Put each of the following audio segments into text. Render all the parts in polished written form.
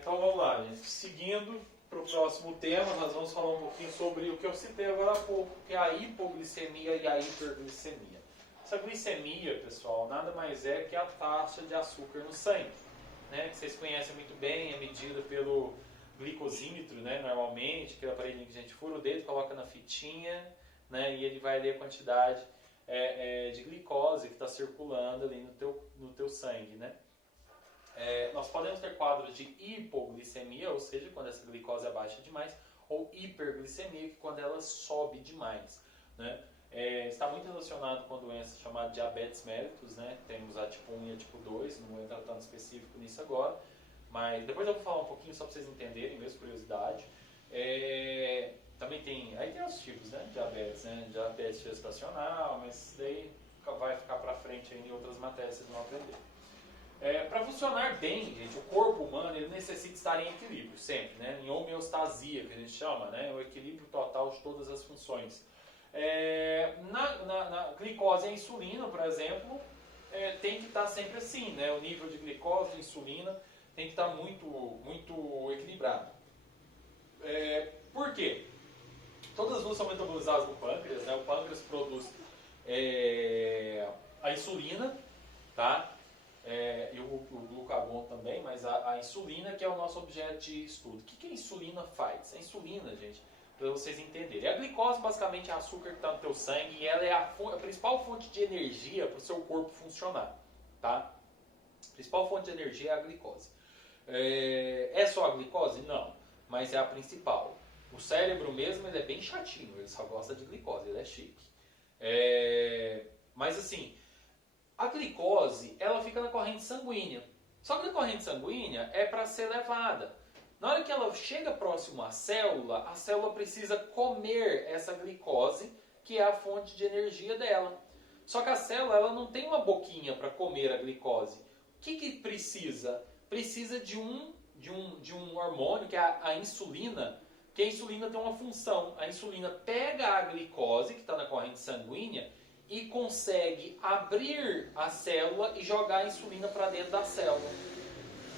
Então vamos lá, gente. Seguindo para o próximo tema, nós vamos falar um pouquinho sobre o que eu citei agora há pouco, que é a hipoglicemia e a hiperglicemia. Essa glicemia, pessoal, nada mais é que a taxa de açúcar no sangue, né? Que vocês conhecem muito bem, é medida pelo glicosímetro, né? Normalmente, aquele aparelhinho que a gente fura o dedo, coloca na fitinha, né? E ele vai ler a quantidade de glicose que está circulando ali no teu sangue, né? Nós podemos ter quadros de hipoglicemia, ou seja, quando essa glicose é baixa demais, ou hiperglicemia, que é quando ela sobe demais, né? Está muito relacionado com a doença chamada diabetes mellitus, né? Temos a tipo 1 e a tipo 2, não vou entrar tanto específico nisso agora, mas depois eu vou falar um pouquinho só para vocês entenderem, mesmo curiosidade. Também tem outros tipos, né? Diabetes, né? Diabetes gestacional, mas daí vai ficar para frente em outras matérias, vocês vão aprender. Para funcionar bem, gente, o corpo humano ele necessita estar em equilíbrio, sempre, né? Em homeostasia, que a gente chama, né? O equilíbrio total de todas as funções. Na glicose e a insulina, por exemplo, tem que estar sempre assim, né? O nível de glicose e insulina tem que estar muito equilibrado. Por quê? Todas as duas são metabolizadas no pâncreas, né? O pâncreas produz a insulina, tá? E o glucagon também, mas a insulina que é o nosso objeto de estudo. O que a insulina faz? A insulina, gente, para vocês entenderem. A glicose basicamente é açúcar que está no teu sangue e ela é a principal fonte de energia para o seu corpo funcionar. Tá? A principal fonte de energia é a glicose. É só a glicose? Não, mas é a principal. O cérebro mesmo ele é bem chatinho, ele só gosta de glicose, ele é chique. Mas assim, a glicose, ela fica na corrente sanguínea. Só que a corrente sanguínea é para ser levada. Na hora que ela chega próximo à célula, a célula precisa comer essa glicose, que é a fonte de energia dela. Só que a célula ela não tem uma boquinha para comer a glicose. O que precisa? Precisa de um hormônio, que é a insulina, que a insulina tem uma função. A insulina pega a glicose, que está na corrente sanguínea, e consegue abrir a célula e jogar a insulina para dentro da célula.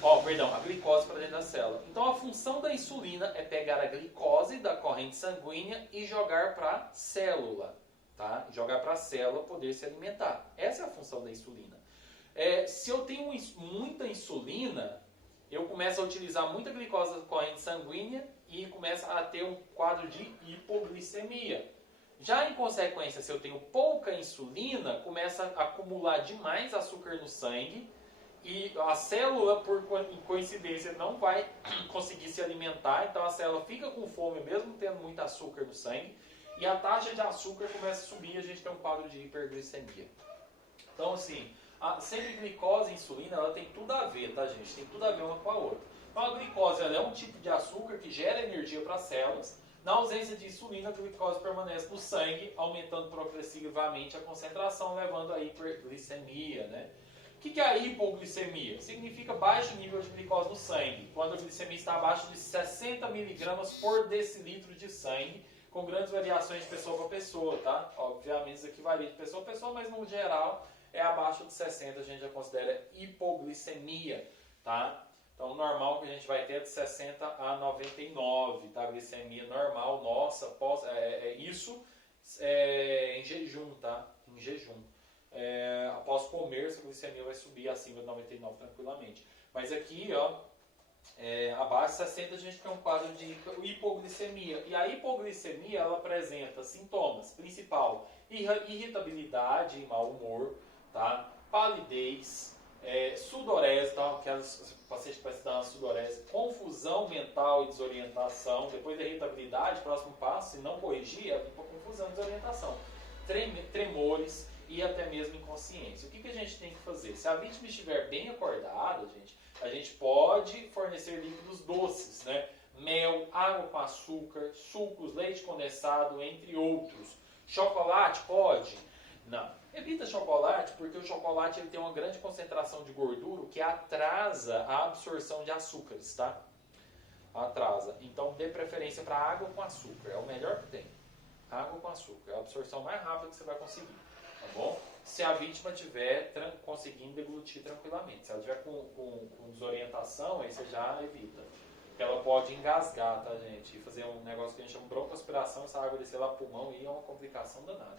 A glicose para dentro da célula. Então a função da insulina é pegar a glicose da corrente sanguínea e jogar para a célula. Tá? Jogar para a célula poder se alimentar. Essa é a função da insulina. Se eu tenho muita insulina, eu começo a utilizar muita glicose da corrente sanguínea e começo a ter um quadro de hipoglicemia. Já em consequência, se eu tenho pouca insulina, começa a acumular demais açúcar no sangue e a célula, por coincidência, não vai conseguir se alimentar, então a célula fica com fome mesmo tendo muito açúcar no sangue e a taxa de açúcar começa a subir e a gente tem um quadro de hiperglicemia. Então assim, sempre glicose e insulina, ela tem tudo a ver, tá gente? Tem tudo a ver uma com a outra. Então a glicose ela é um tipo de açúcar que gera energia para as células. Na ausência de insulina, a glicose permanece no sangue, aumentando progressivamente a concentração, levando à hiperglicemia, né? O que é a hipoglicemia? Significa baixo nível de glicose no sangue, quando a glicemia está abaixo de 60 mg por decilitro de sangue, com grandes variações de pessoa para pessoa, tá? Obviamente isso aqui varia de pessoa para pessoa, mas no geral é abaixo de 60, a gente já considera hipoglicemia, tá? Então, o normal que a gente vai ter é de 60 a 99, tá? A glicemia normal, nossa, isso em jejum, tá? Em jejum. Após comer, essa glicemia vai subir acima de 99 tranquilamente. Mas aqui, abaixo de 60 a gente tem um quadro de hipoglicemia. E a hipoglicemia, ela apresenta sintomas. Principal, irritabilidade e mau humor, tá? Palidez, sudorese, tá? Aquelas pacientes que parecem dar uma sudorese, confusão mental e desorientação. Depois da irritabilidade, próximo passo, se não corrigir, é confusão e desorientação. Tremores e até mesmo inconsciência. O que a gente tem que fazer? Se a vítima estiver bem acordada, a gente pode fornecer líquidos doces, né? Mel, água com açúcar, sucos, leite condensado, entre outros. Chocolate pode? Não. Evita chocolate porque o chocolate ele tem uma grande concentração de gordura que atrasa a absorção de açúcares, tá? Atrasa. Então dê preferência para água com açúcar. É o melhor que tem. Água com açúcar. É a absorção mais rápida que você vai conseguir. Tá bom? se a vítima estiver conseguindo deglutir tranquilamente. Se ela estiver com desorientação, aí você já evita. Porque ela pode engasgar, tá, gente? E fazer um negócio que a gente chama de broncoaspiração, essa água descer lá pro pulmão e é uma complicação danada.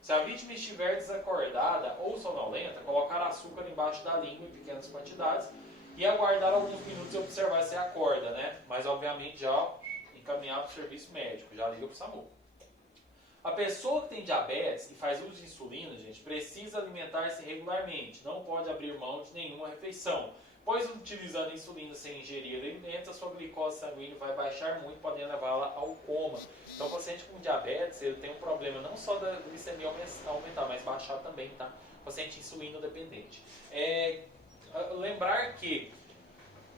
Se a vítima estiver desacordada ou sonolenta, colocar açúcar embaixo da língua em pequenas quantidades e aguardar alguns minutos e observar se acorda, né? Mas, obviamente, já encaminhar para o serviço médico, já liga para o SAMU. A pessoa que tem diabetes e faz uso de insulina, gente, precisa alimentar-se regularmente, não pode abrir mão de nenhuma refeição, pois utilizando a insulina sem ingerir alimentos, a sua glicose sanguínea vai baixar muito, podendo levá-la ao coma. Então, o paciente com diabetes, ele tem um problema não só da glicemia aumentar, mas baixar também, tá? O paciente insulino dependente. Lembrar que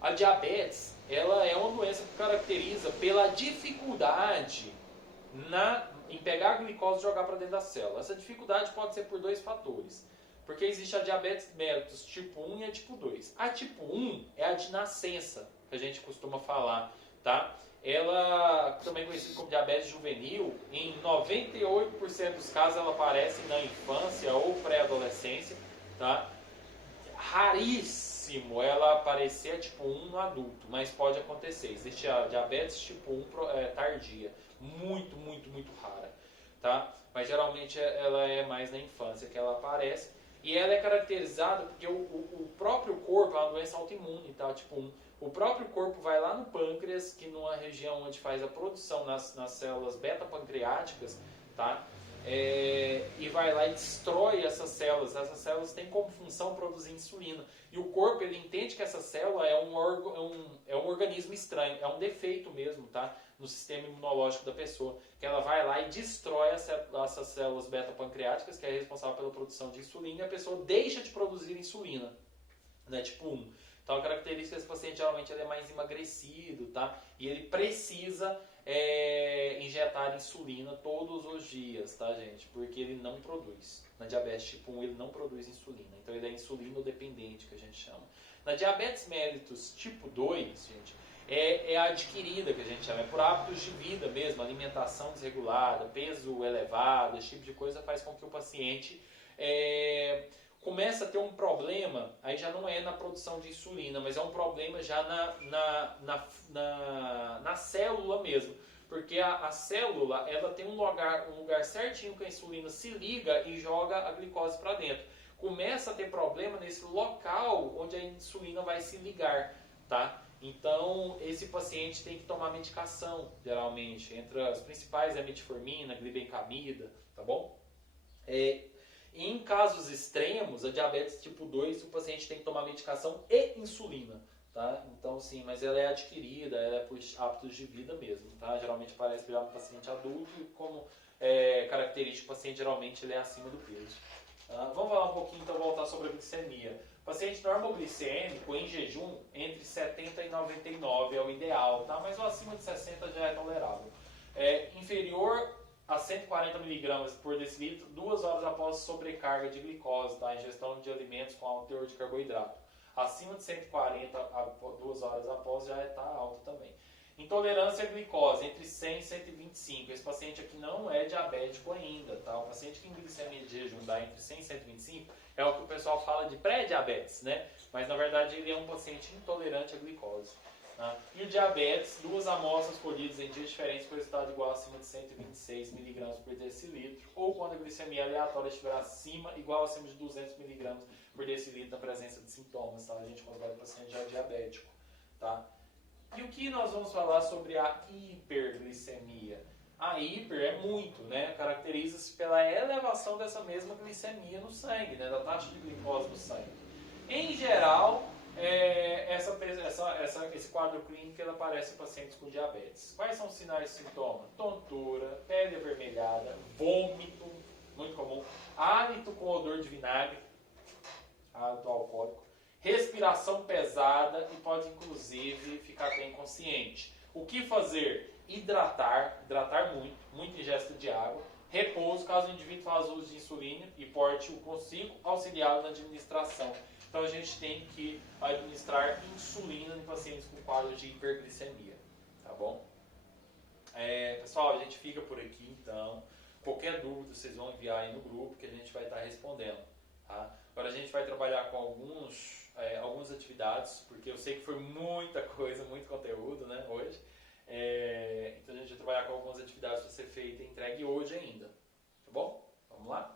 a diabetes, ela é uma doença que caracteriza pela dificuldade em pegar a glicose e jogar para dentro da célula. Essa dificuldade pode ser por dois fatores. Porque existe a diabetes mellitus tipo 1 e a tipo 2. A tipo 1 é a de nascença, que a gente costuma falar, tá? Ela, também conhecida como diabetes juvenil, em 98% dos casos ela aparece na infância ou pré-adolescência, tá? Raríssimo ela aparecer tipo 1 no adulto, mas pode acontecer. Existe a diabetes tipo 1 tardia, muito, muito, muito rara, tá? Mas geralmente ela é mais na infância que ela aparece. E ela é caracterizada porque o próprio corpo é uma doença autoimune, tá? Tipo 1. O próprio corpo vai lá no pâncreas, que numa região onde faz a produção nas células beta-pancreáticas, tá? E vai lá e destrói essas células. Essas células têm como função produzir insulina. E o corpo, ele entende que essa célula é um organismo estranho, é um defeito mesmo, tá? No sistema imunológico da pessoa. Que ela vai lá e destrói essas células beta-pancreáticas, que é responsável pela produção de insulina, e a pessoa deixa de produzir insulina, né? Tipo 1. Então a característica desse paciente, geralmente, ele é mais emagrecido, tá? E ele precisa injetar insulina todos os dias, tá, gente? Porque ele não produz. Na diabetes tipo 1 ele não produz insulina. Então ele é insulinodependente, que a gente chama. Na diabetes mellitus tipo 2, gente, é adquirida, que a gente chama. É por hábitos de vida mesmo, alimentação desregulada, peso elevado, esse tipo de coisa faz com que o paciente começa a ter um problema, aí já não é na produção de insulina, mas é um problema já na célula mesmo. Porque a célula, ela tem um lugar certinho que a insulina se liga e joga a glicose para dentro. Começa a ter problema nesse local onde a insulina vai se ligar, tá? Então, esse paciente tem que tomar medicação, geralmente. Entre as principais é metformina, glibenclamida, tá bom? Em casos extremos, a diabetes tipo 2, o paciente tem que tomar medicação e insulina, tá? Então, sim, mas ela é adquirida, ela é por hábitos de vida mesmo, tá? Geralmente aparece já no paciente adulto e como característica, o paciente geralmente ele é acima do peso. Vamos falar um pouquinho, então, voltar sobre a glicemia. Paciente normoglicêmico em jejum, entre 70 e 99 é o ideal, tá? Mas o acima de 60 já é tolerável. Inferior a 140 mg por decilitro, 2 horas após sobrecarga de glicose, tá? Ingestão de alimentos com alto teor de carboidrato. Acima de 140, 2 horas após, já está alto também. Intolerância à glicose, entre 100 e 125. Esse paciente aqui não é diabético ainda, tá? O paciente que em glicemia de jejum dá entre 100 e 125 é o que o pessoal fala de pré-diabetes, né? Mas, na verdade, ele é um paciente intolerante à glicose. Tá? E o diabetes, 2 amostras colhidas em dias diferentes com resultado igual acima de 126 mg por decilitro, ou quando a glicemia aleatória estiver igual acima de 200 mg por decilitro na presença de sintomas, tá? A gente considera o paciente já diabético, tá? E o que nós vamos falar sobre a hiperglicemia? A hiper é muito, né? Caracteriza-se pela elevação dessa mesma glicemia no sangue, né? Da taxa de glicose no sangue. Em geral, esse quadro clínico ele aparece em pacientes com diabetes. Quais são os sinais e sintomas? Tontura, pele avermelhada, vômito, muito comum, hálito com odor de vinagre, hálito alcoólico, respiração pesada e pode inclusive ficar bem inconsciente. O que fazer? Hidratar muito, muita ingesta de água, repouso, caso o indivíduo faça uso de insulina e porte o consigo, auxiliá-lo na administração. Então a gente tem que administrar insulina em pacientes com quadro de hiperglicemia, tá bom? Pessoal, a gente fica por aqui então. Qualquer dúvida vocês vão enviar aí no grupo que a gente vai estar respondendo. Tá? Agora a gente vai trabalhar com algumas atividades, porque eu sei que foi muita coisa, muito conteúdo, né, hoje. Então a gente vai trabalhar com algumas atividades para ser feita e entregue hoje ainda. Tá bom? Vamos lá?